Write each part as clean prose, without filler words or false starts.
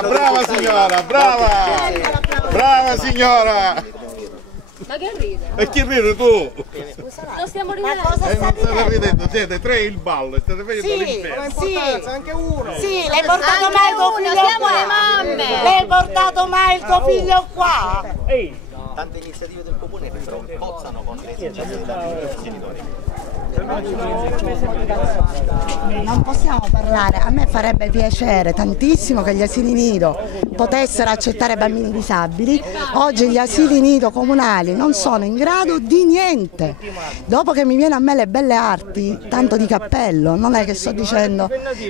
brava signora, brava! Brava signora! Ma che ride? E chi ride tu? Non stiamo ridendo. Non state ridendo, siete tre il ballo, state facendo l'inferno. Sì, anche uno. Sì, l'hai portato mai tuo figlio siamo qua? le mamme. L'hai portato mai il tuo figlio qua? Tante iniziative del comune però cozzano con le esigenze dei genitori. Non possiamo parlare, a me farebbe piacere tantissimo che gli asili nido potessero accettare bambini disabili. Oggi gli asili nido comunali non sono in grado di niente. Dopo che mi viene a me le belle arti, tanto di cappello, non è che sto dicendo,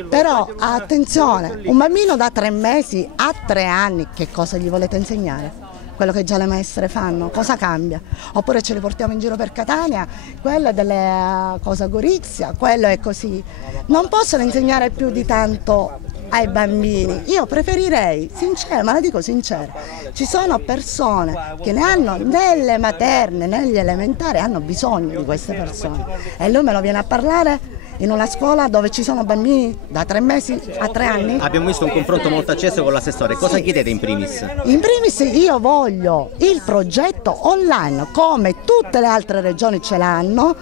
però attenzione, un bambino da 3 mesi a 3 anni, che cosa gli volete insegnare? Quello che già le maestre fanno, cosa cambia? Oppure ce le portiamo in giro per Catania, quello è delle cosa Gorizia, quello è così. Non possono insegnare più di tanto ai bambini. Io preferirei, sincera, ma la dico sincera, ci sono persone che ne hanno nelle materne, negli elementari, hanno bisogno di queste persone. E lui me lo viene a parlare in una scuola dove ci sono bambini da 3 mesi a 3 anni? Abbiamo visto un confronto molto acceso con l'assessore, cosa chiedete in primis? In primis io voglio il progetto online come tutte le altre regioni ce l'hanno,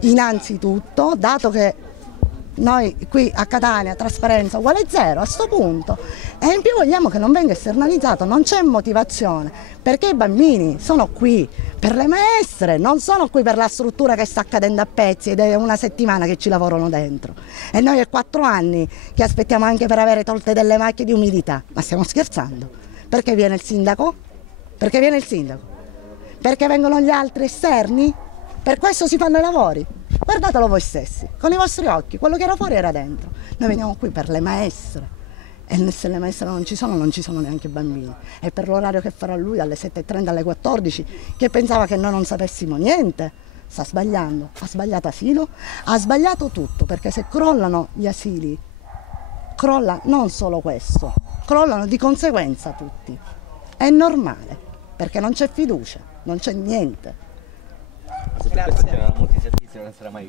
innanzitutto, dato che noi qui a Catania trasparenza uguale 0 a sto punto, e in più vogliamo che non venga esternalizzato, non c'è motivazione, perché i bambini sono qui per le maestre, non sono qui per la struttura che sta cadendo a pezzi ed è una settimana che ci lavorano dentro, e noi è 4 anni che aspettiamo anche per avere tolte delle macchie di umidità. Ma stiamo scherzando? Perché viene il sindaco? Perché viene il sindaco? Perché vengono gli altri esterni? Per questo si fanno i lavori. Guardatelo voi stessi, con i vostri occhi, quello che era fuori era dentro. Noi veniamo qui per le maestre e se le maestre non ci sono neanche i bambini. E per l'orario che farà lui dalle 7:30 alle 14, che pensava che noi non sapessimo niente, sta sbagliando. Ha sbagliato asilo, ha sbagliato tutto, perché se crollano gli asili, crolla non solo questo, crollano di conseguenza tutti. È normale, perché non c'è fiducia, non c'è niente. Grazie. Molti servizi non sarà mai